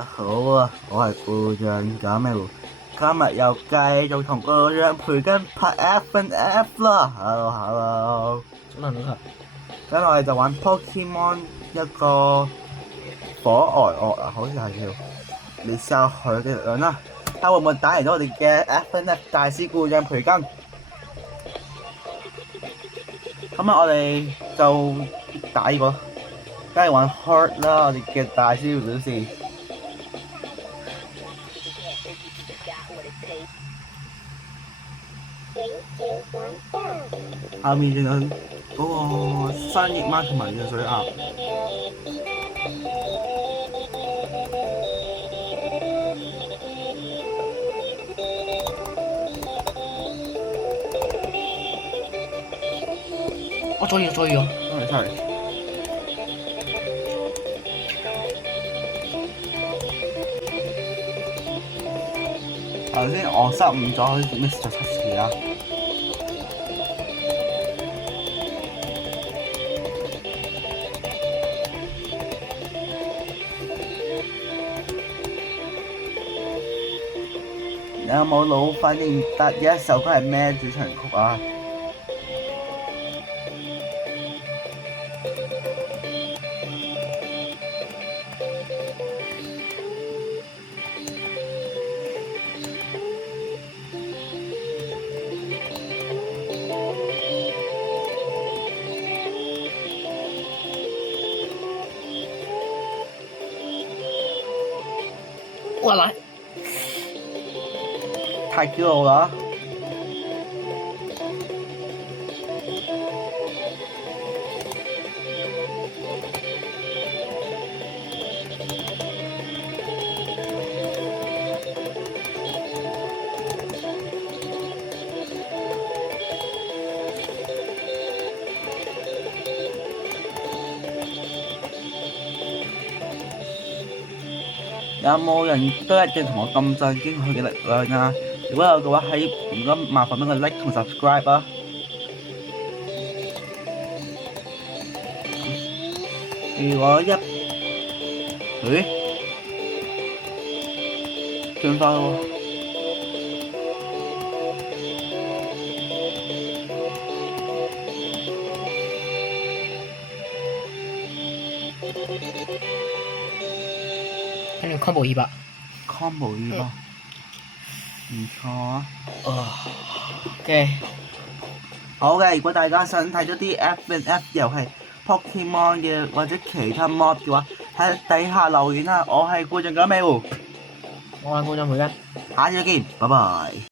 好啊，我係部長賈明，今日又繼續同部長培根拍 F&F 啦。Hello，早晨早晨，跟住我哋就玩 Pokemon 一個火呆惡啊，好似係叫你試下佢嘅力量啦，睇下會唔會打贏到我哋嘅 F&F 大師部長培根。今日我哋就打呢個，梗係玩 Hard 啦，我哋嘅大師表示。下面仲有嗰個山翼貓同埋熱水鴨。我追要追要，sorry。頭先我失誤咗，miss 咗7次啦。有冇腦反應得一首歌係咩主題曲啊？我來，太驕傲啦！有冇人都一樣同我咁震驚佢嘅力量啊？如果有嘅話，唔該麻煩俾個 like 同 subscribe 啊！如果轉化喎，跟住 combo 200。combo 呢個唔錯啊！嘅，好嘅，如果大家想睇咗啲 F&F 遊戲 Pokemon 嘅或者其他 mod 嘅話，喺底下留言啦！我係顧長九尾狐，我係高進培根。下次再見，拜拜。